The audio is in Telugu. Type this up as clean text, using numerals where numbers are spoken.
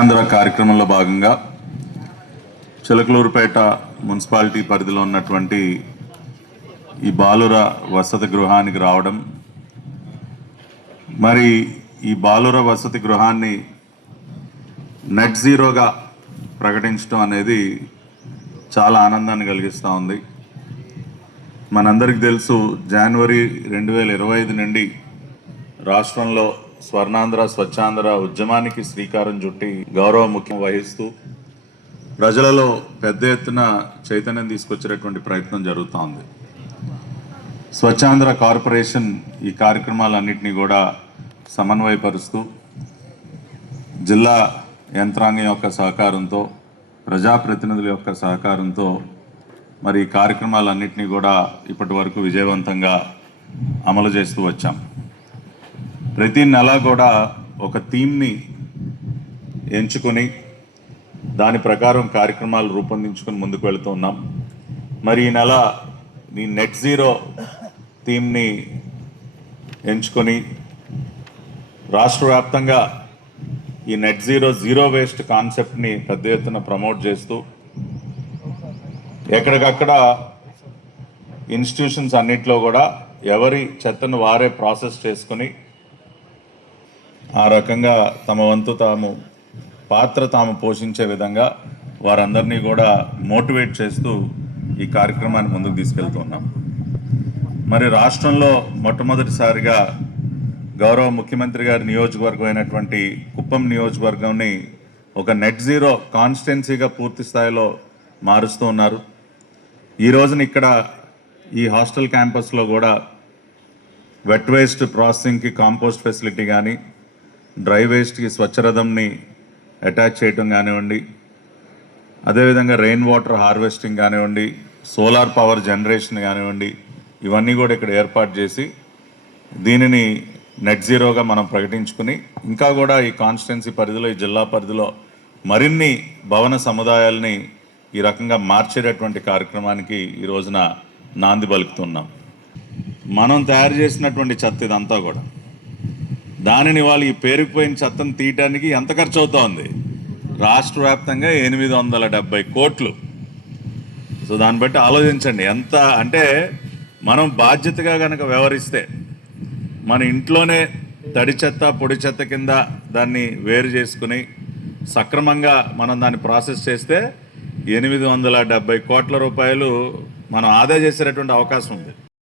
ఆంధ్ర కార్యక్రమంలో భాగంగా చిలకలూరుపేట మున్సిపాలిటీ పరిధిలో ఉన్నటువంటి ఈ బాలుర వసతి గృహానికి రావడం, మరి ఈ బాలుర వసతి గృహాన్ని నెట్ జీరోగా ప్రకటించడం అనేది చాలా ఆనందాన్ని కలిగిస్తూ ఉంది. మనందరికీ తెలుసు, జనవరి 2025 నుండి రాష్ట్రంలో స్వర్ణాంధ్ర స్వచ్ఛాంధ్ర ఉద్యమానికి శ్రీకారం చుట్టి గౌరవ ముఖ్యం వహిస్తూ ప్రజలలో పెద్ద ఎత్తున చైతన్యం తీసుకొచ్చేటటువంటి ప్రయత్నం జరుగుతూ ఉంది. స్వచ్ఛాంధ్ర కార్పొరేషన్ ఈ కార్యక్రమాలన్నింటినీ కూడా సమన్వయపరుస్తూ జిల్లా యంత్రాంగం యొక్క సహకారంతో, ప్రజాప్రతినిధుల యొక్క సహకారంతో మరి ఈ కార్యక్రమాలన్నింటినీ కూడా ఇప్పటి వరకు విజయవంతంగా అమలు చేస్తూ వచ్చాం. ప్రతి నెల కూడా ఒక థీమ్ని ఎంచుకొని దాని ప్రకారం కార్యక్రమాలు రూపొందించుకొని ముందుకు వెళుతూ ఉన్నాం. మరి ఈ నెల ఈ నెట్ జీరో థీమ్ని ఎంచుకొని రాష్ట్ర వ్యాప్తంగా ఈ నెట్ జీరో వేస్ట్ కాన్సెప్ట్ని పెద్ద ఎత్తున ప్రమోట్ చేస్తూ ఎక్కడికక్కడ ఇన్స్టిట్యూషన్స్ అన్నిట్లో కూడా ఎవరి చెత్తను వారే ప్రాసెస్ చేసుకుని ఆ రకంగా తమ వంతు తాము పోషించే విధంగా వారందరినీ కూడా మోటివేట్ చేస్తూ ఈ కార్యక్రమాన్ని ముందుకు తీసుకెళ్తున్నాం. మరి రాష్ట్రంలో మొట్టమొదటిసారిగా గౌరవ ముఖ్యమంత్రి గారి నియోజకవర్గం అయినటువంటి కుప్పం నియోజకవర్గంని ఒక నెట్ జీరో కాన్స్టిట్యున్సీగా పూర్తి స్థాయిలో మారుస్తూ ఉన్నారు. ఈ రోజున ఇక్కడ ఈ హాస్టల్ క్యాంపస్లో కూడా వెట్ వేస్ట్ ప్రాసెసింగ్కి కాంపోస్ట్ ఫెసిలిటీ కానీ, డ్రై వేస్ట్కి స్వచ్ఛరథంని అటాచ్ చేయటం కానివ్వండి, అదేవిధంగా రెయిన్ వాటర్ హార్వెస్టింగ్ కానివ్వండి, సోలార్ పవర్ జనరేషన్ కానివ్వండి, ఇవన్నీ కూడా ఇక్కడ ఏర్పాటు చేసి దీనిని నెట్ జీరోగా మనం ప్రకటించుకుని ఇంకా కూడా ఈ కాన్స్టిట్యున్సీ పరిధిలో, ఈ జిల్లా పరిధిలో మరిన్ని భవన సముదాయాల్ని ఈ రకంగా మార్చేటటువంటి కార్యక్రమానికి ఈ రోజున నాంది పలుకుతున్నాం. మనం తయారు చేసినటువంటి చెత్త ఇదంతా కూడా, దానిని వాళ్ళు ఈ పేరుకుపోయిన చెత్తను తీయటానికి ఎంత ఖర్చు అవుతోంది? రాష్ట్ర వ్యాప్తంగా 870 కోట్లు. సో దాన్ని బట్టి ఆలోచించండి ఎంత అంటే, మనం బాధ్యతగా కనుక వ్యవహరిస్తే మన ఇంట్లోనే తడి చెత్త పొడి చెత్త కింద దాన్ని వేరు చేసుకుని సక్రమంగా మనం దాన్ని ప్రాసెస్ చేస్తే 870 కోట్ల రూపాయలు మనం ఆదా చేసేటటువంటి అవకాశం ఉంది.